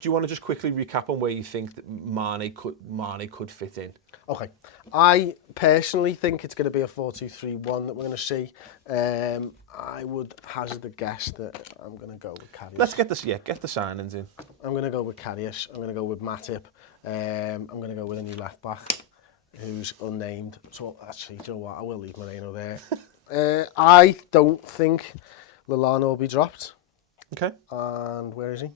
Do you want to just quickly recap on where you think that Mane could fit in? Okay, I personally think it's going to be a 4-2-3-1 that we're going to see. I would hazard a guess that I'm going to go with Karius. Let's get the signings in. I'm going to go with Karius. I'm going to go with Matip. I'm going to go with a new left back who's unnamed. So actually, do you know what? I will leave Moreno there. I don't think Lallana will be dropped. Okay. And where is he?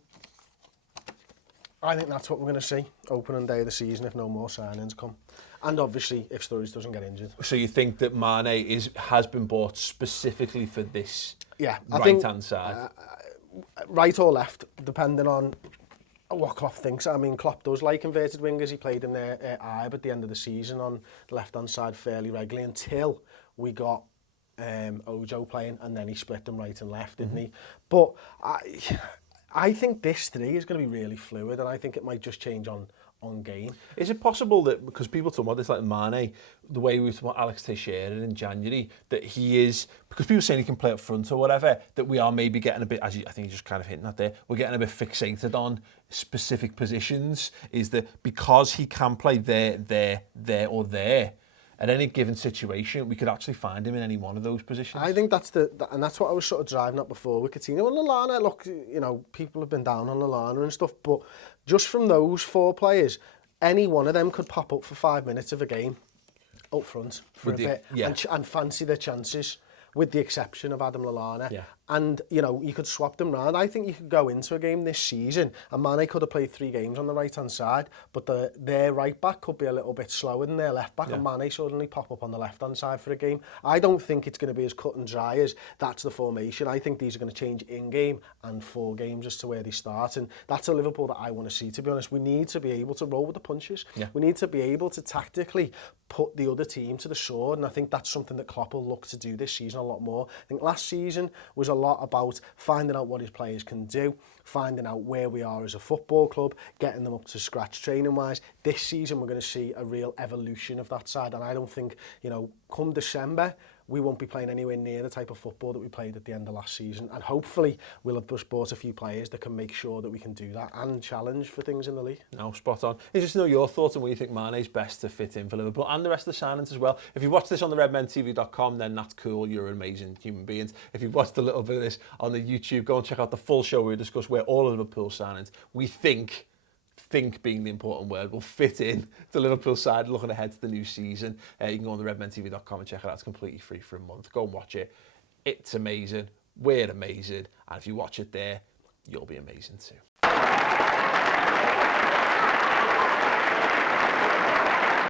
I think that's what we're going to see opening day of the season if no more signings come. And obviously if Sturridge doesn't get injured. So you think that Mane has been bought specifically for this I right-hand side? Right or left, depending on what Klopp thinks. I mean, Klopp does like inverted wingers. He played in there at the end of the season on the left-hand side fairly regularly until we got Ojo playing, and then he split them right and left, didn't he? But I think this 3 is going to be really fluid, and I think it might just change on game. Is it possible that, because people talk about this like Mane, the way we talk about Alex Teixeira in January, that he is, because people saying he can play up front or whatever, that we are maybe getting a bit, I think you're just kind of hinting at there, we're getting a bit fixated on specific positions, is that because he can play there, or there, at any given situation, we could actually find him in any one of those positions. I think that's and that's what I was sort of driving at before with Coutinho and Lallana. Look, you know, people have been down on Lallana and stuff, but just from those 4 players, any one of them could pop up for 5 minutes of a game up front for a bit and fancy their chances, with the exception of Adam Lallana. Yeah. And, you know, you could swap them round. I think you could go into a game this season, and Mane could have played 3 games on the right-hand side, but their right-back could be a little bit slower than their left-back, and Mane suddenly pop up on the left-hand side for a game. I don't think it's going to be as cut and dry as that's the formation. I think these are going to change in-game and 4 games as to where they start, and that's a Liverpool that I want to see, to be honest. We need to be able to roll with the punches. Yeah. We need to be able to tactically put the other team to the sword, and I think that's something that Klopp will look to do this season a lot more. I think last season was a lot about finding out what his players can do, finding out where we are as a football club, getting them up to scratch training-wise. This season we're going to see a real evolution of that side, and I don't think, you know, come December, we won't be playing anywhere near the type of football that we played at the end of last season, and hopefully we'll have just bought a few players that can make sure that we can do that and challenge for things in the league. No, spot on. Just know your thoughts on where you think Mane's best to fit in for Liverpool and the rest of the signings as well. If you watch this on the redmentv.com, then that's cool. You're amazing human beings. If you've watched a little bit of this on the YouTube, go and check out the full show where we discuss where all of Liverpool signings we think being the important word, will fit in the Liverpool side looking ahead to the new season. You can go on the redmentv.com and check it out. It's completely free for a month. Go and watch it. It's amazing. We're amazing. And if you watch it there, you'll be amazing too.